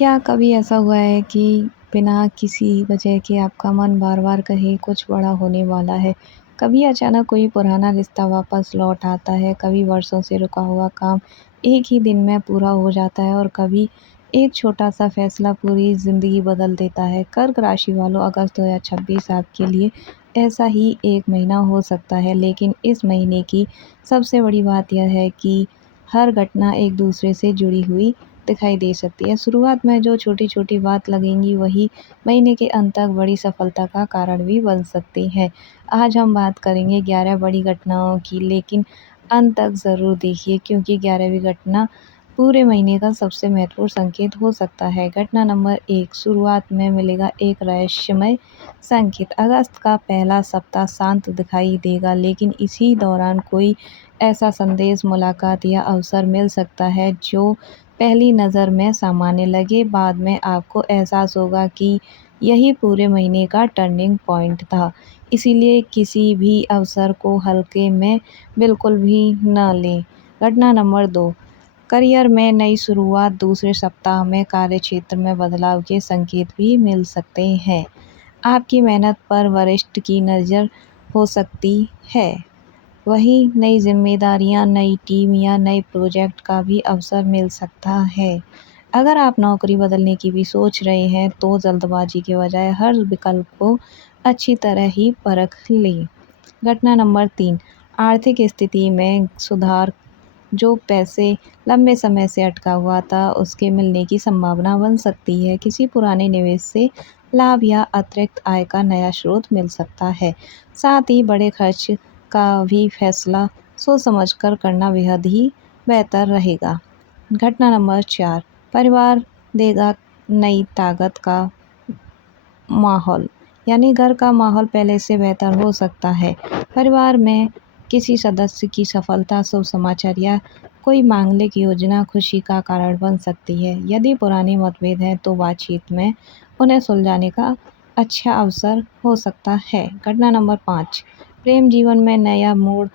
क्या कभी ऐसा हुआ है कि बिना किसी वजह के आपका मन बार-बार कहे कुछ बड़ा होने वाला है? कभी अचानक कोई पुराना रिश्ता वापस लौट आता है, कभी वर्षों से रुका हुआ काम एक ही दिन में पूरा हो जाता है और कभी एक छोटा-सा फैसला पूरी ज़िंदगी बदल देता है। कर्क राशि वालों, अगस्त 2026 आपके लिए ऐसा ही एक महीना हो सकता है, लेकिन इस महीने की सबसे बड़ी बात यह है कि हर घटना एक दूसरे से जुड़ी हुई दिखाई दे सकती है। शुरुआत में जो छोटी-छोटी बात लगेंगी वही महीने के अंत तक बड़ी सफलता का कारण भी बन सकती हैं। आज हम बात करेंगे 11 बड़ी घटनाओं की, लेकिन अंत तक ज़रूर देखिए क्योंकि 11वीं घटना पूरे महीने का सबसे महत्वपूर्ण संकेत हो सकता है। घटना नंबर 1, शुरुआत में मिलेगा एक रहस्यमय संकेत। अगस्त का पहला सप्ताह शांत दिखाई देगा, लेकिन इसी दौरान कोई ऐसा संदेश, मुलाकात या अवसर मिल सकता है जो पहली नज़र में सामान्य लगे। बाद में आपको एहसास होगा कि यही पूरे महीने का टर्निंग पॉइंट था। इसीलिए किसी भी अवसर को हल्के में बिल्कुल भी न लें। घटना नंबर 2, करियर में नई शुरुआत। दूसरे सप्ताह में कार्यक्षेत्र में बदलाव के संकेत भी मिल सकते हैं। आपकी मेहनत पर वरिष्ठ की नज़र हो सकती है। वहीं नई जिम्मेदारियां, नई टीम या नए प्रोजेक्ट का भी अवसर मिल सकता है। अगर आप नौकरी बदलने की भी सोच रहे हैं तो जल्दबाजी के बजाय हर विकल्प को अच्छी तरह ही परख लें। घटना नंबर 3, आर्थिक स्थिति में सुधार। जो पैसे लंबे समय से अटका हुआ था उसके मिलने की संभावना बन सकती है। किसी पुराने निवेश से लाभ या अतिरिक्त आय का नया स्रोत मिल सकता है। साथ ही बड़े खर्च का भी फैसला सोच समझकर करना बेहद ही बेहतर रहेगा। घटना नंबर 4, परिवार देगा नई ताकत का माहौल। यानी घर का माहौल पहले से बेहतर हो सकता है। परिवार में किसी सदस्य की सफलता, शुभ समाचार या कोई मांगलिक योजना खुशी का कारण बन सकती है। यदि पुराने मतभेद हैं तो बातचीत में उन्हें सुलझाने का अच्छा अवसर हो सकता है। घटना नंबर 5, प्रेम जीवन में नया मोड़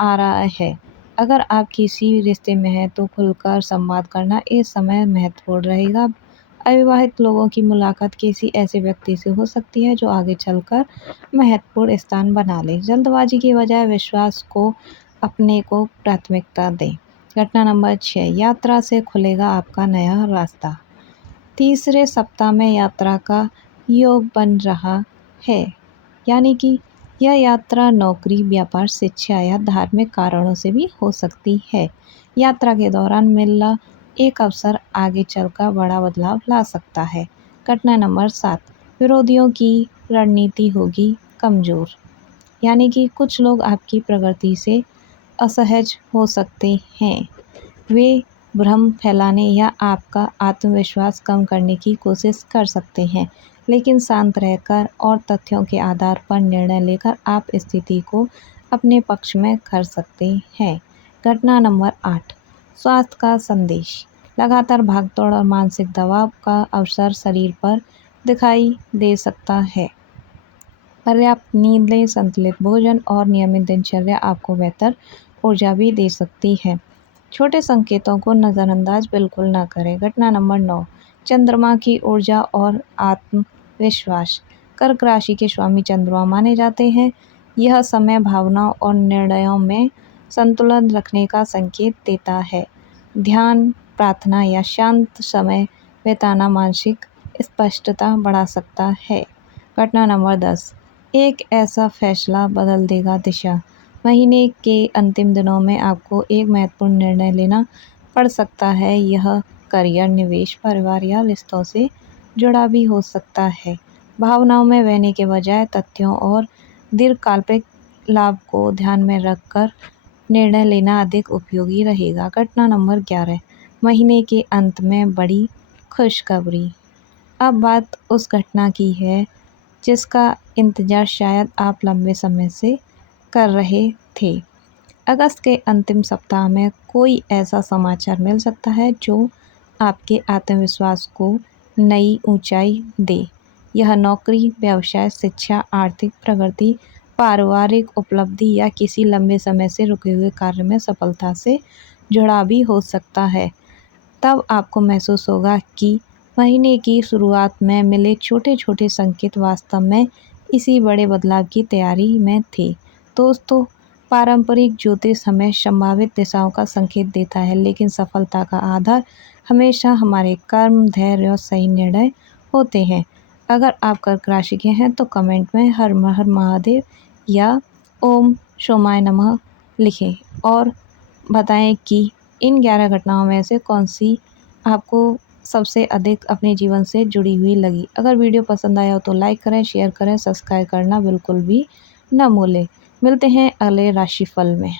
आ रहा है। अगर आप किसी रिश्ते में हैं तो खुलकर संवाद करना इस समय महत्वपूर्ण रहेगा। अविवाहित लोगों की मुलाकात किसी ऐसे व्यक्ति से हो सकती है जो आगे चलकर महत्वपूर्ण स्थान बना ले। जल्दबाजी की बजाय विश्वास को अपने को प्राथमिकता दें। घटना नंबर 6, यात्रा से खुलेगा आपका नया रास्ता। तीसरे सप्ताह में यात्रा का योग बन रहा है। यानी कि यह यात्रा नौकरी, व्यापार, शिक्षा या धार्मिक कारणों से भी हो सकती है। यात्रा के दौरान मिलना एक अवसर आगे चलकर बड़ा बदलाव ला सकता है। घटना नंबर 7, विरोधियों की रणनीति होगी कमज़ोर। यानी कि कुछ लोग आपकी प्रगति से असहज हो सकते हैं। वे भ्रम फैलाने या आपका आत्मविश्वास कम करने की कोशिश कर सकते हैं, लेकिन शांत रहकर और तथ्यों के आधार पर निर्णय लेकर आप स्थिति को अपने पक्ष में कर सकते हैं। घटना नंबर 8, स्वास्थ्य का संदेश। लगातार भागदौड़ और मानसिक दबाव का अवसर शरीर पर दिखाई दे सकता है। पर्याप्त नींद लें, संतुलित भोजन और नियमित दिनचर्या आपको बेहतर ऊर्जा भी दे सकती है। छोटे संकेतों को नज़रअंदाज बिल्कुल न करें। घटना नंबर 9, चंद्रमा की ऊर्जा और आत्मविश्वास। कर्क राशि के स्वामी चंद्रमा माने जाते हैं। यह समय भावनाओं और निर्णयों में संतुलन रखने का संकेत देता है। ध्यान, प्रार्थना या शांत समय बिताना मानसिक स्पष्टता बढ़ा सकता है। घटना नंबर 10, एक ऐसा फैसला बदल देगा दिशा। महीने के अंतिम दिनों में आपको एक महत्वपूर्ण निर्णय लेना पड़ सकता है। यह करियर, निवेश, परिवार या रिश्तों से जुड़ा भी हो सकता है। भावनाओं में बहने के बजाय तथ्यों और दीर्घकालिक लाभ को ध्यान में रखकर निर्णय लेना अधिक उपयोगी रहेगा। घटना नंबर 11, महीने के अंत में बड़ी खुशखबरी। अब बात उस घटना की है जिसका इंतजार शायद आप लंबे समय से कर रहे थे। अगस्त के अंतिम सप्ताह में कोई ऐसा समाचार मिल सकता है जो आपके आत्मविश्वास को नई ऊंचाई दे। यह नौकरी, व्यवसाय, शिक्षा, आर्थिक प्रगति, पारिवारिक उपलब्धि या किसी लंबे समय से रुके हुए कार्य में सफलता से जुड़ा भी हो सकता है। तब आपको महसूस होगा कि महीने की शुरुआत में मिले छोटे-छोटे संकेत वास्तव में इसी बड़े बदलाव की तैयारी में थे। दोस्तों, पारंपरिक ज्योतिष हमें संभावित दिशाओं का संकेत देता है, लेकिन सफलता का आधार हमेशा हमारे कर्म, धैर्य और सही निर्णय होते हैं। अगर आप कर्क राशि के हैं तो कमेंट में हर हर महादेव या ओम सोमाय नमः लिखें और बताएं कि इन 11 घटनाओं में से कौन-सी आपको सबसे अधिक अपने जीवन से जुड़ी हुई लगी। अगर वीडियो पसंद आया हो तो लाइक करें, शेयर करें, सब्सक्राइब करना बिल्कुल भी ना भूलें। मिलते हैं अगले राशिफल में।